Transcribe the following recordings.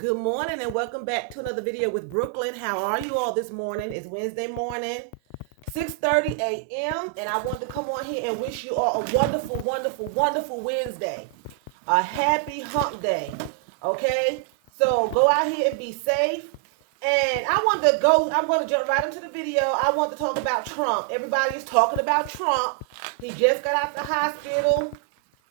Good morning and welcome back to another video with Brooklyn. How are you all this morning? It's Wednesday morning, 6:30 a.m. and I wanted to come on here and wish you all a wonderful, wonderful, wonderful Wednesday. A happy hump day. Okay? So go out here and be safe. And I'm going to jump right into the video. I want to talk about Trump. Everybody is talking about Trump. He just got out the hospital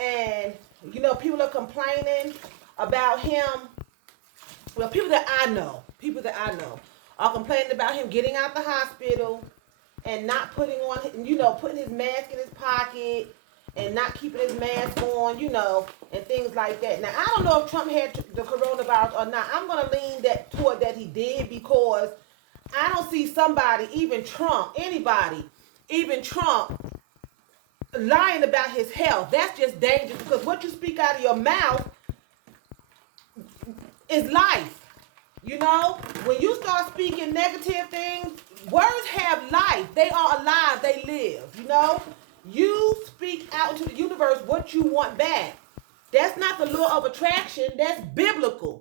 and, people are complaining about him. Well, people that I know are complaining about him getting out the hospital and not putting on, putting his mask in his pocket and not keeping his mask on, and things like that. Now, I don't know if Trump had the coronavirus or not. I'm going to lean toward that he did, because I don't see somebody, even Trump, lying about his health. That's just dangerous, because what you speak out of your mouth is life. When you start speaking negative things, words have life. They are alive. They live. You speak out into the universe what you want back. That's not the law of attraction. That's biblical.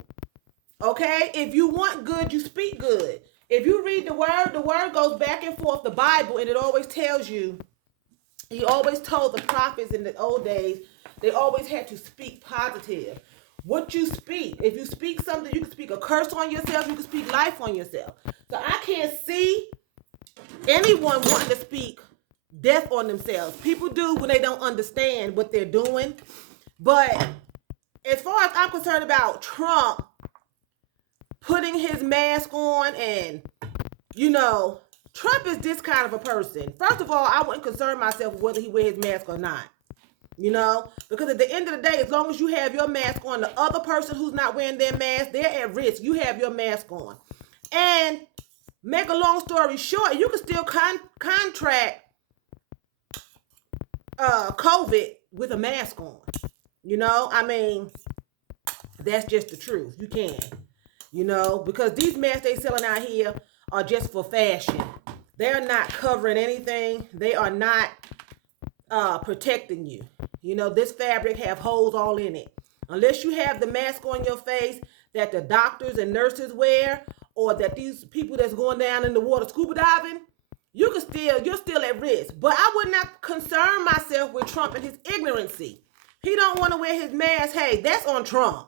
Okay? If you want good, you speak good. If you read the word goes back and forth, the Bible, and it always tells you, he always told the prophets in the old days, they always had to speak positive. What you speak. If you speak something, you can speak a curse on yourself. You can speak life on yourself. So I can't see anyone wanting to speak death on themselves. People do when they don't understand what they're doing. But as far as I'm concerned about Trump putting his mask on and, Trump is this kind of a person. First of all, I wouldn't concern myself with whether he wears his mask or not. Because at the end of the day, as long as you have your mask on, the other person who's not wearing their mask, they're at risk. You have your mask on. And make a long story short, you can still contract COVID with a mask on. That's just the truth. You can. Because these masks they selling out here are just for fashion. They're not covering anything. They are not protecting you. This fabric have holes all in it. Unless you have the mask on your face that the doctors and nurses wear, or that these people that's going down in the water scuba diving, you're still at risk. But I would not concern myself with Trump and his ignorancy. He don't want to wear his mask. Hey, that's on Trump.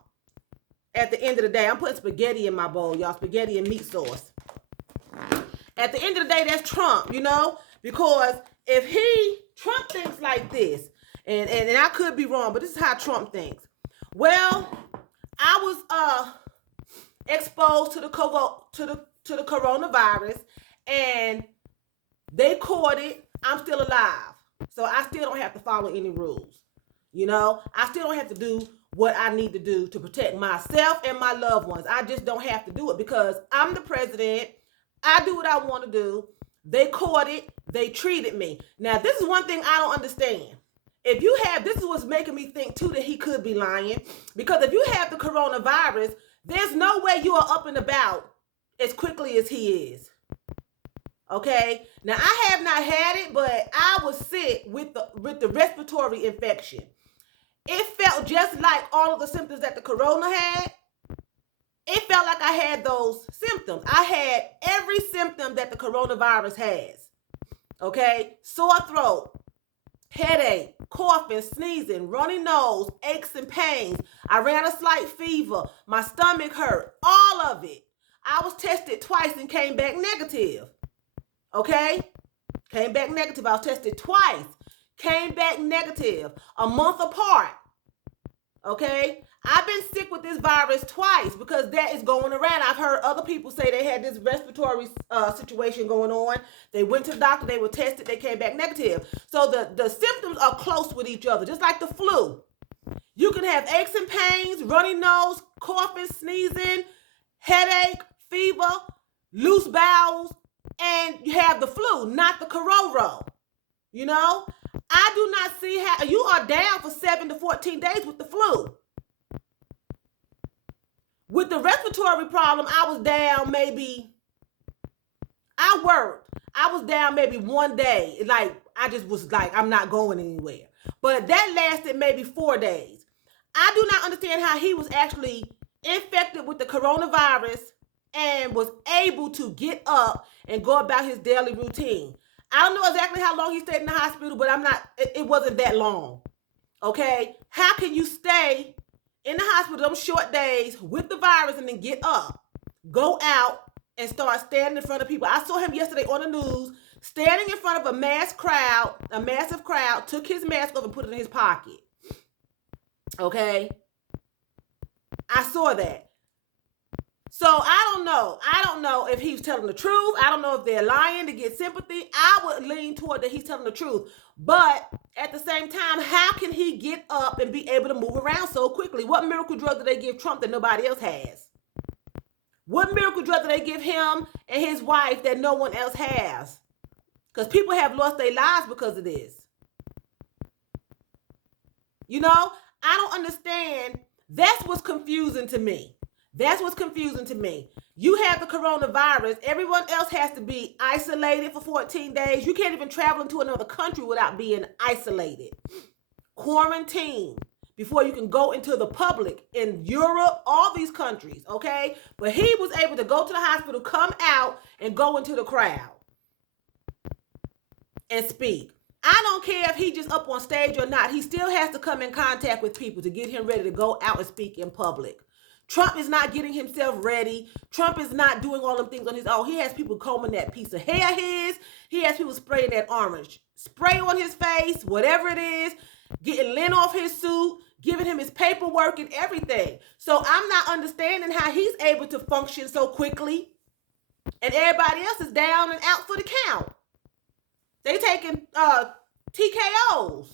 At the end of the day, I'm putting spaghetti in my bowl, y'all. Spaghetti and meat sauce. At the end of the day, that's Trump, because if Trump thinks like this, and I could be wrong, but this is how Trump thinks. Well, I was exposed to the coronavirus, and they caught it. I'm still alive, so I still don't have to follow any rules. I still don't have to do what I need to do to protect myself and my loved ones. I just don't have to do it, because I'm the president. I do what I want to do. They caught it. They treated me. Now, this is one thing I don't understand. This is what's making me think too that he could be lying. Because if you have the coronavirus, there's no way you are up and about as quickly as he is. Okay? Now, I have not had it, but I was sick with the respiratory infection. It felt just like all of the symptoms that the corona had. It felt like I had those symptoms. I had every symptom that the coronavirus has. Okay? Sore throat, headache, coughing, sneezing, runny nose, aches and pains. I ran a slight fever. My stomach hurt. All of it. I was tested twice and came back negative. Okay? Came back negative. I was tested twice. Came back negative. A month apart. Okay? I've been sick with this virus twice, because that is going around. I've heard other people say they had this respiratory situation going on. They went to the doctor, they were tested, they came back negative. So the symptoms are close with each other, just like the flu. You can have aches and pains, runny nose, coughing, sneezing, headache, fever, loose bowels, and you have the flu, not the corona. I do not see how you are down for 7 to 14 days with the flu. With the respiratory problem, I was down I worked. I was down maybe one day. I just was I'm not going anywhere. But that lasted maybe 4 days. I do not understand how he was actually infected with the coronavirus and was able to get up and go about his daily routine. I don't know exactly how long he stayed in the hospital, but it wasn't that long. Okay? How can you stay in the hospital those short days with the virus and then get up, go out, and start standing in front of people? I saw him yesterday on the news standing in front of a massive crowd, took his mask off and put it in his pocket. Okay? I saw that. So I don't know. I don't know if he's telling the truth. I don't know if they're lying to get sympathy. I would lean toward that he's telling the truth. But at the same time, how can he get up and be able to move around so quickly? What miracle drug did they give Trump that nobody else has? What miracle drug did they give him and his wife that no one else has? Because people have lost their lives because of this. You know, I don't understand. That's what's confusing to me. That's what's confusing to me. You have the coronavirus. Everyone else has to be isolated for 14 days. You can't even travel into another country without being isolated. Quarantine before you can go into the public in Europe, all these countries, okay? But he was able to go to the hospital, come out, and go into the crowd and speak. I don't care if he just up on stage or not. He still has to come in contact with people to get him ready to go out and speak in public. Trump is not getting himself ready. Trump is not doing all them things on his own. He has people combing that piece of hair his. He has people spraying that orange spray on his face, whatever it is, getting lint off his suit, giving him his paperwork and everything. So I'm not understanding how he's able to function so quickly and everybody else is down and out for the count. They taking TKOs.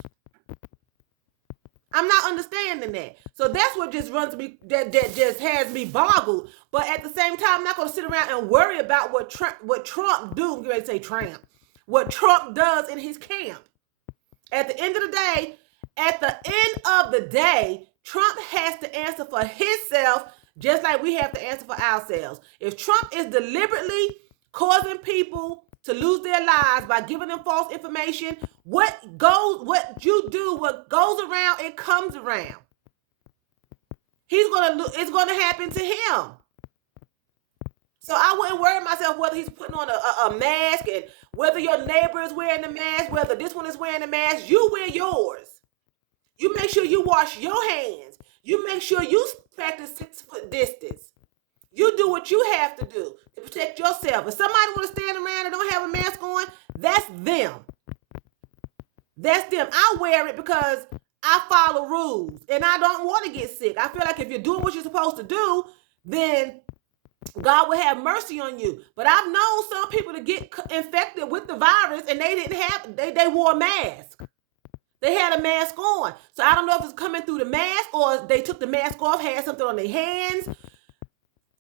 I'm not understanding that. So that's what just runs me, that just has me boggled. But at the same time, I'm not going to sit around and worry about what Trump do. I'm going to say Trump. What Trump does in his camp. At the end of the day, Trump has to answer for himself just like we have to answer for ourselves. If Trump is deliberately causing people to lose their lives by giving them false information, what goes around, it comes around. It's gonna happen to him. So I wouldn't worry myself whether he's putting on a mask and whether your neighbor is wearing the mask, whether this one is wearing the mask. You wear yours. You make sure you wash your hands. You make sure you practice 6-foot distance. You do what you have to do to protect yourself. If somebody want to stand around and don't have a mask on, that's them. That's them. I wear it because I follow rules and I don't want to get sick. I feel like if you're doing what you're supposed to do, then God will have mercy on you. But I've known some people to get infected with the virus and they wore a mask. They had a mask on. So I don't know if it's coming through the mask or they took the mask off, had something on their hands.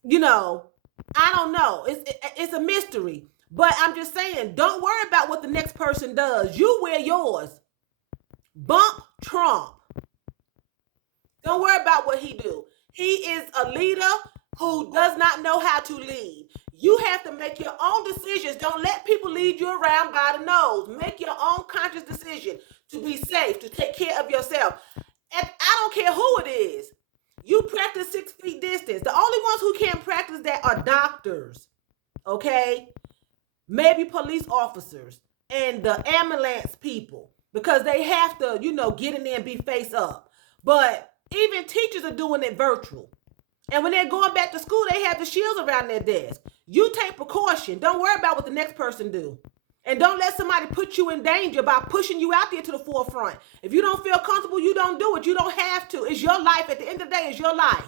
You know, I don't know. It's a mystery. But I'm just saying, don't worry about what the next person does. You wear yours. Bump Trump. Don't worry about what he do. He is a leader who does not know how to lead. You have to make your own decisions. Don't let people lead you around by the nose. Make your own conscious decision to be safe, to take care of yourself. And I don't care who it is. You practice 6 feet distance. The only ones who can't practice that are doctors, okay? Maybe police officers and the ambulance people because they have to, get in there and be face up. But even teachers are doing it virtual. And when they're going back to school, they have the shields around their desk. You take precaution. Don't worry about what the next person do. And don't let somebody put you in danger by pushing you out there to the forefront. If you don't feel comfortable, you don't do it. You don't have to. It's your life. At the end of the day, it's your life.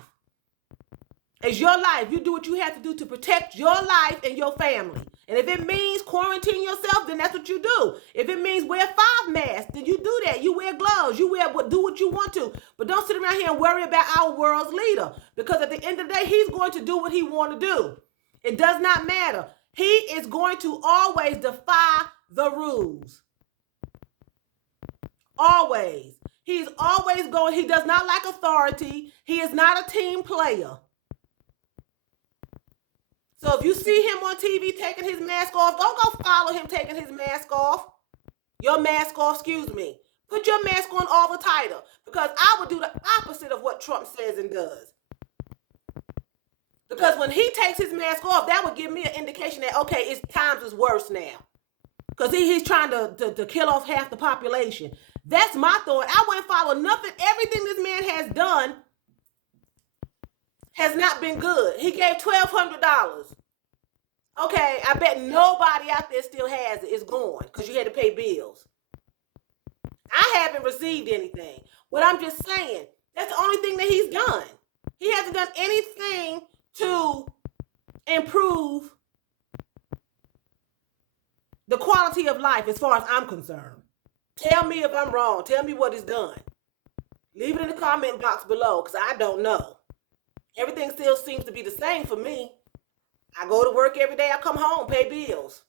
It's your life. You do what you have to do to protect your life and your family. And if it means quarantine yourself, then that's what you do. If it means wear 5 masks, then you do that. You wear gloves. You do what you want to. But don't sit around here and worry about our world's leader. Because at the end of the day, he's going to do what he want to do. It does not matter. He is going to always defy the rules. Always. He does not like authority. He is not a team player. So if you see him on TV taking his mask off, don't go follow him taking his mask off. Your mask off, excuse me. Put your mask on all the tighter because I would do the opposite of what Trump says and does. Because when he takes his mask off, that would give me an indication that, okay, it's times is worse now. Because he's trying to kill off half the population. That's my thought. I wouldn't follow nothing. Everything this man has done has not been good. He gave $1,200. Okay, I bet nobody out there still has it. It's gone because you had to pay bills. I haven't received anything. But I'm just saying, that's the only thing that he's done. He hasn't done anything to improve the quality of life as far as I'm concerned. Tell me if I'm wrong. Tell me what is done. Leave it in the comment box below because I don't know. Everything still seems to be the same for me. I go to work every day. I come home, pay bills.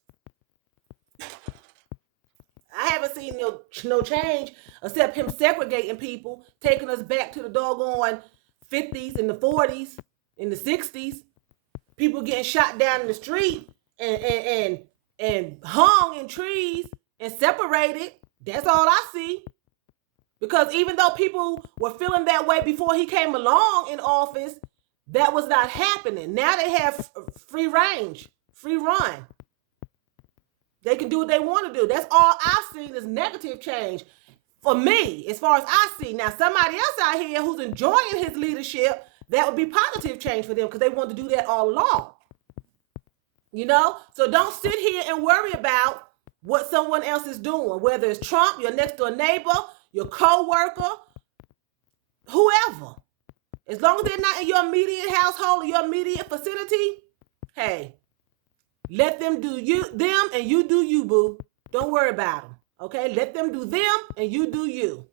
I haven't seen no change except him segregating people, taking us back to the doggone 50s and the 40s and the 60s. People getting shot down in the street and hung in trees and separated. That's all I see. Because even though people were feeling that way before he came along in office, that was not happening. Now they have free range, free run. They can do what they want to do. That's all I've seen is negative change. For me, as far as I see. Now, somebody else out here who's enjoying his leadership, that would be positive change for them because they want to do that all along. You know? So don't sit here and worry about what someone else is doing, whether it's Trump, your next door neighbor, your co-worker, whoever. As long as they're not in your immediate household or your immediate vicinity, hey, let them do them and you do you, boo. Don't worry about them, okay? Let them do them and you do you.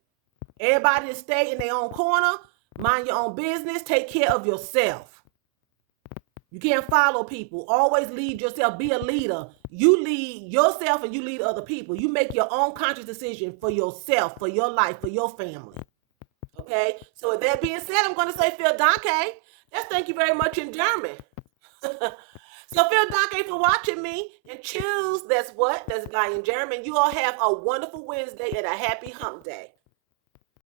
Everybody to stay in their own corner, mind your own business, take care of yourself. You can't follow people. Always lead yourself. Be a leader. You lead yourself and you lead other people. You make your own conscious decision for yourself, for your life, for your family. Okay? So with that being said, I'm going to say Phil Danke. That's thank you very much in German. So Phil Danke for watching me and choose. That's what? That's guy in German. You all have a wonderful Wednesday and a happy hump day.